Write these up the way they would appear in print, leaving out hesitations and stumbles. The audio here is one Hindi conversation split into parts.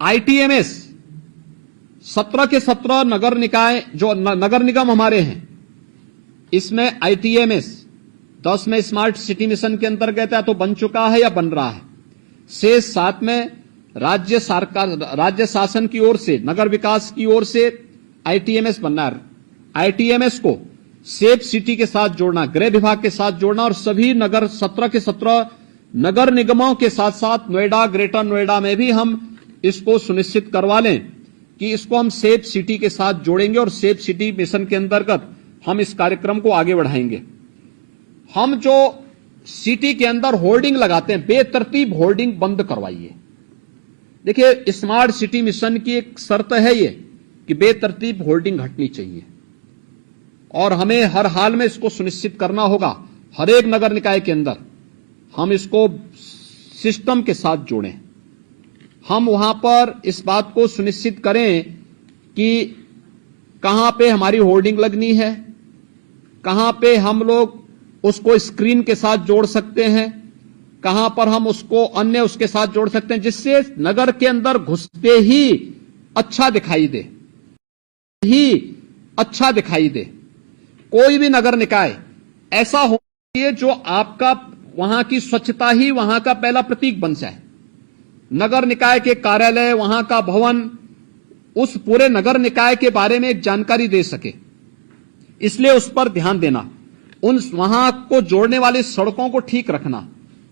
आईटीएमएस 17 के 17 नगर निकाय जो नगर निगम हमारे हैं, इसमें आईटीएमएस 10 में स्मार्ट सिटी मिशन के अंतर्गत है तो बन चुका है या बन रहा है। से 7 में राज्य शासन की ओर से, नगर विकास की ओर से आईटीएमएस बनना है। आईटीएमएस को सेफ सिटी के साथ जोड़ना, गृह विभाग के साथ जोड़ना और सभी नगर 17 के 17 नगर निगमों के साथ साथ नोएडा, ग्रेटर नोएडा में भी हम इसको सुनिश्चित करवा लें कि इसको हम सेफ सिटी के साथ जोड़ेंगे और सेफ सिटी मिशन के अंतर्गत हम इस कार्यक्रम को आगे बढ़ाएंगे। हम जो सिटी के अंदर होर्डिंग लगाते हैं, बेतरतीब होर्डिंग बंद करवाइए। देखिए, स्मार्ट सिटी मिशन की एक शर्त है ये कि बेतरतीब होर्डिंग हटनी चाहिए और हमें हर हाल में इसको सुनिश्चित करना होगा। हर एक नगर निकाय के अंदर हम इसको सिस्टम के साथ जोड़ें। हम वहां पर इस बात को सुनिश्चित करें कि कहां पे हमारी होर्डिंग लगनी है, कहां पे हम लोग उसको स्क्रीन के साथ जोड़ सकते हैं, कहां पर हम उसको अन्य उसके साथ जोड़ सकते हैं, जिससे नगर के अंदर घुसते ही अच्छा दिखाई दे। कोई भी नगर निकाय ऐसा होना चाहिए जो आपका वहां की स्वच्छता ही वहां का पहला प्रतीक बन जाए। नगर निकाय के कार्यालय, वहां का भवन उस पूरे नगर निकाय के बारे में एक जानकारी दे सके, इसलिए उस पर ध्यान देना। उन वहां को जोड़ने वाली सड़कों को ठीक रखना,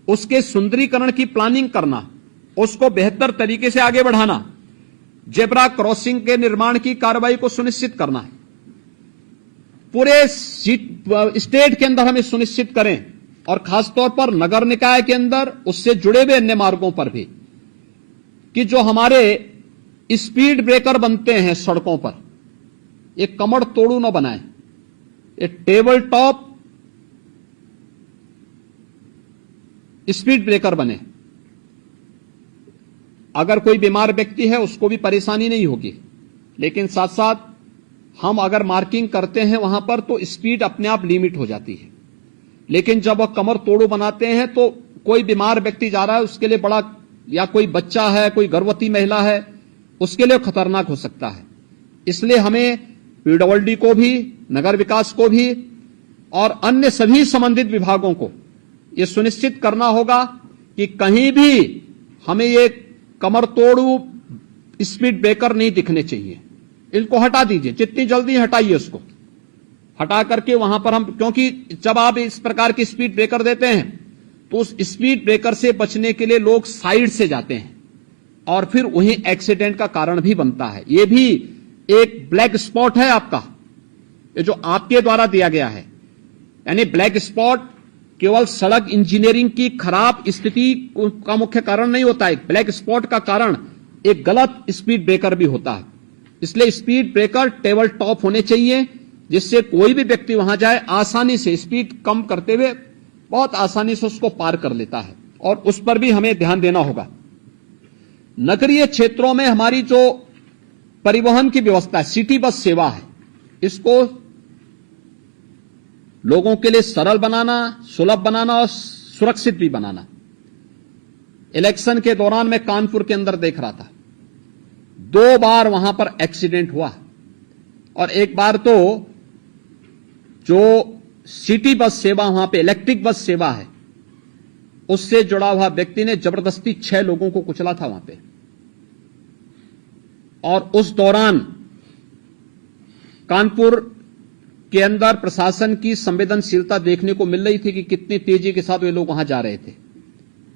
उसके सुंदरीकरण की प्लानिंग करना, उसको बेहतर तरीके से आगे बढ़ाना, जेब्रा क्रॉसिंग के निर्माण की कार्रवाई को सुनिश्चित करना है। पूरे स्टेट के अंदर हमें सुनिश्चित करें और खासतौर पर नगर निकाय के अंदर उससे जुड़े हुए अन्य मार्गों पर भी कि जो हमारे स्पीड ब्रेकर बनते हैं सड़कों पर, एक कमर तोड़ू न बनाएं, एक टेबल टॉप स्पीड ब्रेकर बने। अगर कोई बीमार व्यक्ति है उसको भी परेशानी नहीं होगी, लेकिन साथ साथ हम अगर मार्किंग करते हैं वहां पर तो स्पीड अपने आप लिमिट हो जाती है। लेकिन जब वह कमर तोड़ू बनाते हैं तो कोई बीमार व्यक्ति जा रहा है, उसके लिए बड़ा, या कोई बच्चा है, कोई गर्भवती महिला है, उसके लिए खतरनाक हो सकता है। इसलिए हमें पीडब्ल्यूडी को भी, नगर विकास को भी और अन्य सभी संबंधित विभागों को यह सुनिश्चित करना होगा कि कहीं भी हमें ये कमर तोड़ू स्पीड ब्रेकर नहीं दिखने चाहिए। इनको हटा दीजिए, जितनी जल्दी हटाइए उसको, हटा करके वहां पर हम, क्योंकि जब आप इस प्रकार की स्पीड ब्रेकर देते हैं तो उस स्पीड ब्रेकर से बचने के लिए लोग साइड से जाते हैं और फिर वहीं एक्सीडेंट का कारण भी बनता है। यह भी एक ब्लैक स्पॉट है आपका, ये जो आपके द्वारा दिया गया है। यानी ब्लैक स्पॉट केवल सड़क इंजीनियरिंग की खराब स्थिति का मुख्य कारण नहीं होता है, ब्लैक स्पॉट का कारण एक गलत स्पीड ब्रेकर भी होता है। इसलिए स्पीड ब्रेकर टेबल टॉप होने चाहिए, जिससे कोई भी व्यक्ति वहां जाए आसानी से स्पीड कम करते हुए बहुत आसानी से उसको पार कर लेता है, और उस पर भी हमें ध्यान देना होगा। नगरीय क्षेत्रों में हमारी जो परिवहन की व्यवस्था है, सिटी बस सेवा है, इसको लोगों के लिए सरल बनाना, सुलभ बनाना और सुरक्षित भी बनाना। इलेक्शन के दौरान मैं कानपुर के अंदर देख रहा था, 2 बार वहां पर एक्सीडेंट हुआ और एक बार तो जो सिटी बस सेवा वहां पे इलेक्ट्रिक बस सेवा है उससे जुड़ा हुआ व्यक्ति ने जबरदस्ती 6 लोगों को कुचला था वहां पे। और उस दौरान कानपुर के अंदर प्रशासन की संवेदनशीलता देखने को मिल रही थी कि कितनी तेजी के साथ वे लोग वहां जा रहे थे।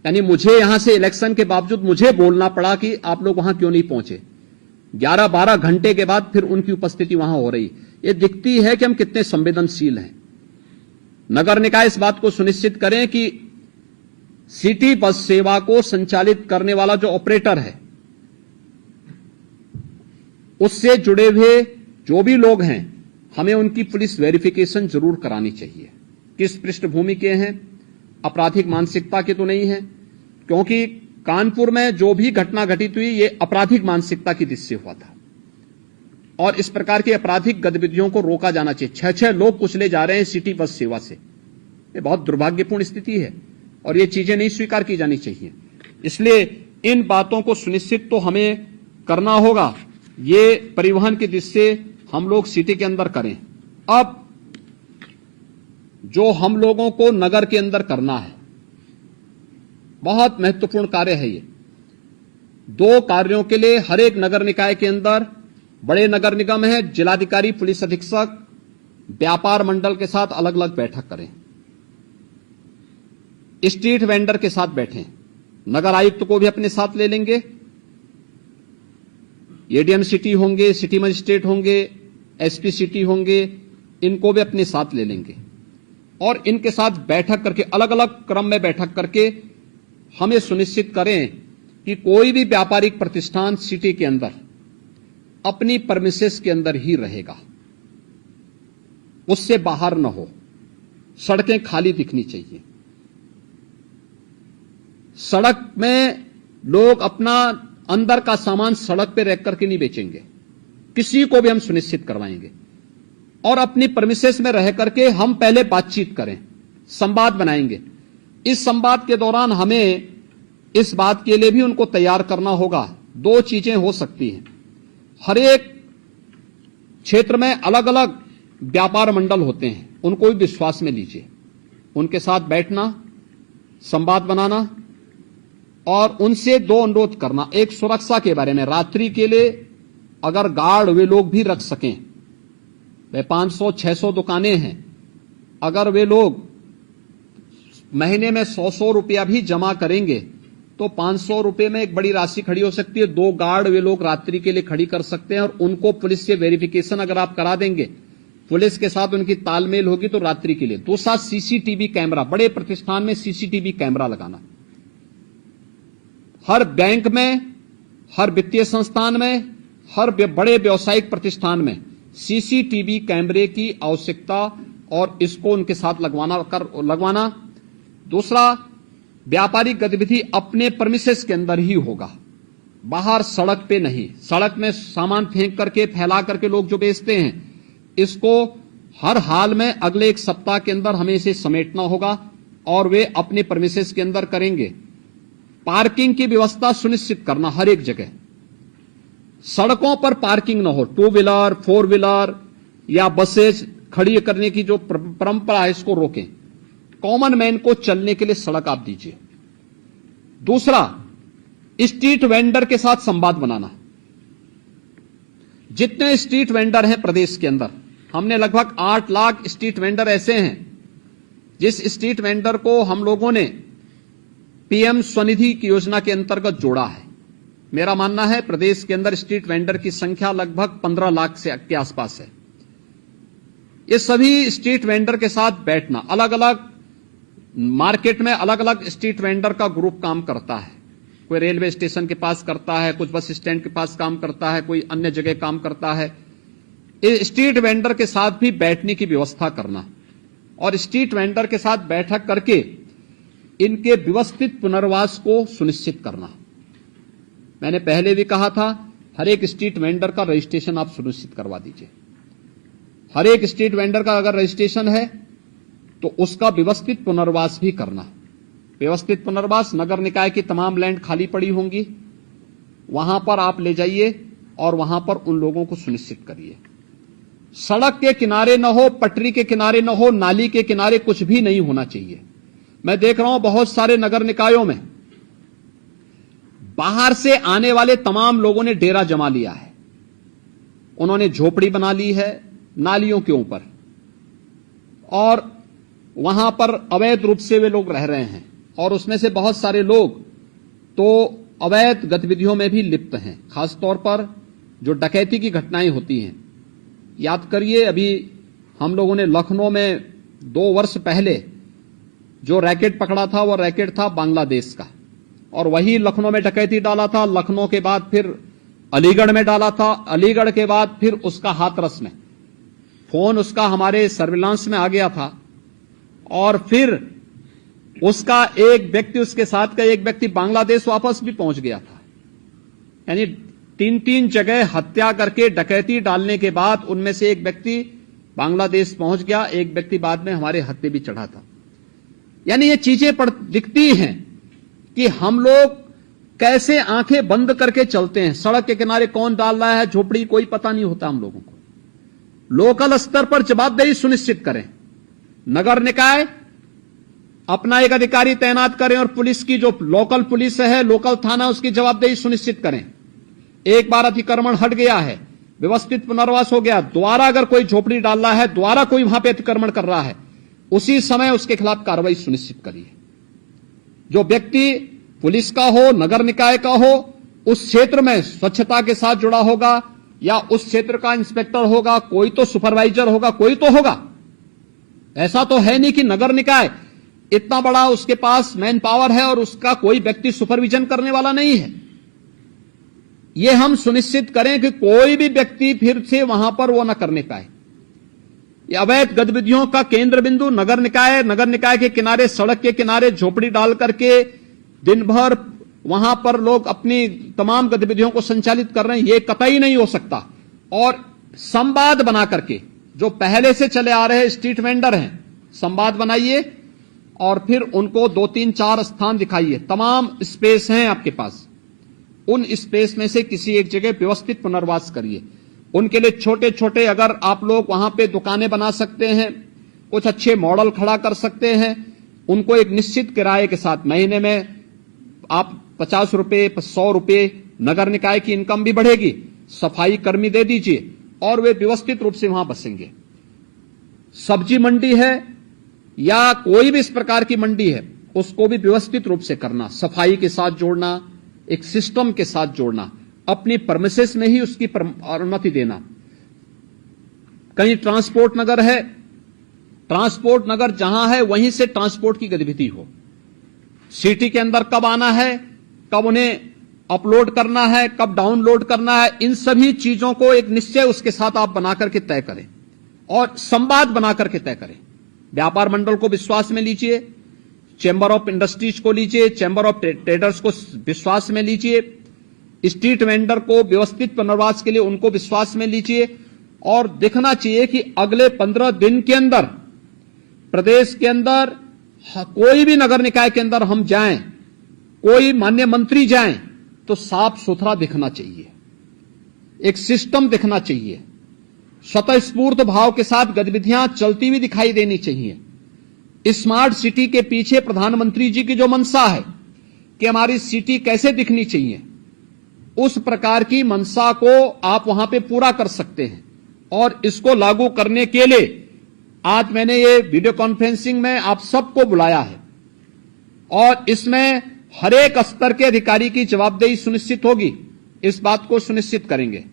यानी मुझे यहां से इलेक्शन के बावजूद मुझे बोलना पड़ा कि आप लोग वहां क्यों नहीं पहुंचे। 11-12 घंटे के बाद फिर उनकी उपस्थिति वहां हो रही। ये दिखती है कि हम कितने संवेदनशील हैं। नगर निकाय इस बात को सुनिश्चित करें कि सिटी बस सेवा को संचालित करने वाला जो ऑपरेटर है, उससे जुड़े हुए जो भी लोग हैं, हमें उनकी पुलिस वेरिफिकेशन जरूर करानी चाहिए। किस पृष्ठभूमि के हैं, आपराधिक मानसिकता के तो नहीं है, क्योंकि कानपुर में जो भी घटना घटित हुई ये आपराधिक मानसिकता की दृष्टि से हुआ था और इस प्रकार की आपराधिक गतिविधियों को रोका जाना चाहिए। 6-6 लोग कुचले जा रहे हैं सिटी बस सेवा से, ये बहुत दुर्भाग्यपूर्ण स्थिति है और ये चीजें नहीं स्वीकार की जानी चाहिए। इसलिए इन बातों को सुनिश्चित तो हमें करना होगा ये परिवहन की दृष्टि से हम लोग सिटी के अंदर करें। अब जो हम लोगों को नगर के अंदर करना है, बहुत महत्वपूर्ण कार्य है ये। 2 कार्यों के लिए हर एक नगर निकाय के अंदर, बड़े नगर निगम है, जिलाधिकारी, पुलिस अधीक्षक, व्यापार मंडल के साथ अलग अलग बैठक करें, स्ट्रीट वेंडर के साथ बैठें, नगर आयुक्त को भी अपने साथ ले लेंगे, एडीएम सिटी होंगे, सिटी मजिस्ट्रेट होंगे, एसपी सिटी होंगे, इनको भी अपने साथ ले लेंगे और इनके साथ बैठक करके, अलग अलग क्रम में बैठक करके हमें सुनिश्चित करें कि कोई भी व्यापारिक प्रतिष्ठान सिटी के अंदर अपनी परमिसेस के अंदर ही रहेगा, उससे बाहर न हो। सड़कें खाली दिखनी चाहिए। सड़क में लोग अपना अंदर का सामान सड़क पे रख करके नहीं बेचेंगे, किसी को भी हम सुनिश्चित करवाएंगे। और अपनी परमिसेस में रह करके हम पहले बातचीत करें, संवाद बनाएंगे। इस संवाद के दौरान हमें इस बात के लिए भी उनको तैयार करना होगा। 2 चीजें हो सकती हैं, हर एक क्षेत्र में अलग अलग व्यापार मंडल होते हैं, उनको भी विश्वास में लीजिए, उनके साथ बैठना, संवाद बनाना और उनसे 2 अनुरोध करना। एक, सुरक्षा के बारे में, रात्रि के लिए अगर गार्ड वे लोग भी रख सकें, वे 500-600 दुकानें हैं, अगर वे लोग महीने में 100-100 रुपया भी जमा करेंगे तो 500 रुपए में एक बड़ी राशि खड़ी हो सकती है। 2 गार्ड वे लोग रात्रि के लिए खड़ी कर सकते हैं और उनको पुलिस से वेरिफिकेशन अगर आप करा देंगे, पुलिस के साथ उनकी तालमेल होगी तो रात्रि के लिए। दूसरा, सीसीटीवी कैमरा, बड़े प्रतिष्ठान में सीसीटीवी कैमरा लगाना, हर बैंक में, हर वित्तीय संस्थान में, हर बड़े व्यावसायिक प्रतिष्ठान में सीसीटीवी कैमरे की आवश्यकता और इसको उनके साथ लगवाना। दूसरा, व्यापारिक गतिविधि अपने परमिसेस के अंदर ही होगा, बाहर सड़क पे नहीं। सड़क में सामान फेंक करके, फैला करके लोग जो बेचते हैं, इसको हर हाल में अगले 1 सप्ताह के अंदर हमें इसे समेटना होगा और वे अपने परमिसेस के अंदर करेंगे। पार्किंग की व्यवस्था सुनिश्चित करना, हर एक जगह सड़कों पर पार्किंग न हो। 2 व्हीलर, 4 व्हीलर या बसेज खड़ी करने की जो परंपरा है, इसको रोकें। कॉमन मैन को चलने के लिए सड़क आप दीजिए। दूसरा, स्ट्रीट वेंडर के साथ संवाद बनाना। जितने स्ट्रीट वेंडर हैं प्रदेश के अंदर, हमने लगभग 8 लाख स्ट्रीट वेंडर ऐसे हैं जिस स्ट्रीट वेंडर को हम लोगों ने पीएम स्वनिधि की योजना के अंतर्गत जोड़ा है। मेरा मानना है प्रदेश के अंदर स्ट्रीट वेंडर की संख्या लगभग 15 लाख के आसपास है। ये सभी स्ट्रीट वेंडर के साथ बैठना, अलग अलग मार्केट में अलग अलग स्ट्रीट वेंडर का ग्रुप काम करता है। कोई रेलवे स्टेशन के पास करता है, कुछ बस स्टैंड के पास काम करता है, कोई अन्य जगह काम करता है। इस स्ट्रीट वेंडर के साथ भी बैठने की व्यवस्था करना और स्ट्रीट वेंडर के साथ बैठक करके इनके व्यवस्थित पुनर्वास को सुनिश्चित करना। मैंने पहले भी कहा था, हर एक स्ट्रीट वेंडर का रजिस्ट्रेशन आप सुनिश्चित करवा दीजिए। हर एक स्ट्रीट वेंडर का अगर रजिस्ट्रेशन है तो उसका व्यवस्थित पुनर्वास भी करना। व्यवस्थित पुनर्वास, नगर निकाय की तमाम लैंड खाली पड़ी होंगी, वहां पर आप ले जाइए और वहां पर उन लोगों को सुनिश्चित करिए। सड़क के किनारे न हो, पटरी के किनारे न हो, नाली के किनारे कुछ भी नहीं होना चाहिए। मैं देख रहा हूं बहुत सारे नगर निकायों में बाहर से आने वाले तमाम लोगों ने डेरा जमा लिया है, उन्होंने झोपड़ी बना ली है नालियों के ऊपर और वहां पर अवैध रूप से वे लोग रह रहे हैं और उसमें से बहुत सारे लोग तो अवैध गतिविधियों में भी लिप्त हैं, खासतौर पर जो डकैती की घटनाएं होती हैं। याद करिए, अभी हम लोगों ने लखनऊ में 2 वर्ष पहले जो रैकेट पकड़ा था, वो रैकेट था बांग्लादेश का और वही लखनऊ में डकैती डाला था। लखनऊ के बाद फिर अलीगढ़ में डाला था, अलीगढ़ के बाद फिर उसका हाथरस में, फोन उसका हमारे सर्विलांस में आ गया था और फिर उसका एक व्यक्ति, उसके साथ का एक व्यक्ति बांग्लादेश वापस भी पहुंच गया था। यानी 3 जगह हत्या करके डकैती डालने के बाद उनमें से एक व्यक्ति बांग्लादेश पहुंच गया, एक व्यक्ति बाद में हमारे हत्थे भी चढ़ा था। यानी ये चीजें दिखती हैं कि हम लोग कैसे आंखें बंद करके चलते हैं। सड़क के किनारे कौन डाल रहा है झोपड़ी, कोई पता नहीं होता हम लोगों को। लोकल स्तर पर जवाबदेही सुनिश्चित करें। नगर निकाय अपना एक अधिकारी तैनात करें और पुलिस की जो लोकल पुलिस है, लोकल थाना, उसकी जवाबदेही सुनिश्चित करें। एक बार अतिक्रमण हट गया है, व्यवस्थित पुनर्वास हो गया, दोबारा अगर कोई झोपड़ी डाल रहा है, दोबारा कोई वहां पे अतिक्रमण कर रहा है, उसी समय उसके खिलाफ कार्रवाई सुनिश्चित करिए। जो व्यक्ति पुलिस का हो, नगर निकाय का हो, उस क्षेत्र में स्वच्छता के साथ जुड़ा होगा या उस क्षेत्र का इंस्पेक्टर होगा, कोई तो सुपरवाइजर होगा, कोई तो होगा। ऐसा तो है नहीं कि नगर निकाय इतना बड़ा उसके पास मैन पावर है और उसका कोई व्यक्ति सुपरविजन करने वाला नहीं है। यह हम सुनिश्चित करें कि कोई भी व्यक्ति फिर से वहां पर वो न करने पाए। ये अवैध गतिविधियों का केंद्र बिंदु नगर निकाय के किनारे, सड़क के किनारे झोपड़ी डाल करके दिन भर वहां पर लोग अपनी तमाम गतिविधियों को संचालित कर रहे हैं, ये कतई नहीं हो सकता। और संवाद बना करके, जो पहले से चले आ रहे स्ट्रीट वेंडर हैं, संवाद बनाइए और फिर उनको 2, 3, 4 स्थान दिखाइए। तमाम स्पेस हैं आपके पास, उन स्पेस में से किसी एक जगह व्यवस्थित पुनर्वास करिए। उनके लिए छोटे छोटे अगर आप लोग वहां पे दुकानें बना सकते हैं, कुछ अच्छे मॉडल खड़ा कर सकते हैं, उनको एक निश्चित किराए के साथ महीने में आप 50 रुपए, 100 रुपए, नगर निकाय की इनकम भी बढ़ेगी, सफाई कर्मी दे दीजिए और वे व्यवस्थित रूप से वहां बसेंगे। सब्जी मंडी है या कोई भी इस प्रकार की मंडी है, उसको भी व्यवस्थित रूप से करना, सफाई के साथ जोड़ना, एक सिस्टम के साथ जोड़ना, अपनी परमिसेस में ही उसकी अनुमति देना। कहीं ट्रांसपोर्ट नगर है, ट्रांसपोर्ट नगर जहां है वहीं से ट्रांसपोर्ट की गतिविधि हो। सिटी के अंदर कब आना है, कब उन्हें अपलोड करना है, कब डाउनलोड करना है, इन सभी चीजों को एक निश्चय उसके साथ आप बनाकर के तय करें और संवाद बनाकर के तय करें। व्यापार मंडल को विश्वास में लीजिए, चैंबर ऑफ इंडस्ट्रीज को लीजिए, चैंबर ऑफ ट्रेडर्स को विश्वास में लीजिए, स्ट्रीट वेंडर को व्यवस्थित पुनर्वास के लिए उनको विश्वास में लीजिए। और देखना चाहिए कि अगले 15 दिन के अंदर प्रदेश के अंदर कोई भी नगर निकाय के अंदर हम जाएं, कोई माननीय मंत्री जाएं, तो साफ सुथरा दिखना चाहिए, एक सिस्टम दिखना चाहिए, स्वतःस्फूर्त भाव के साथ गतिविधियां चलती हुई दिखाई देनी चाहिए। स्मार्ट सिटी के पीछे प्रधानमंत्री जी की जो मंशा है कि हमारी सिटी कैसे दिखनी चाहिए, उस प्रकार की मंशा को आप वहां पे पूरा कर सकते हैं। और इसको लागू करने के लिए आज मैंने ये वीडियो कॉन्फ्रेंसिंग में आप सबको बुलाया है और इसमें हर एक स्तर के अधिकारी की जवाबदेही सुनिश्चित होगी, इस बात को सुनिश्चित करेंगे।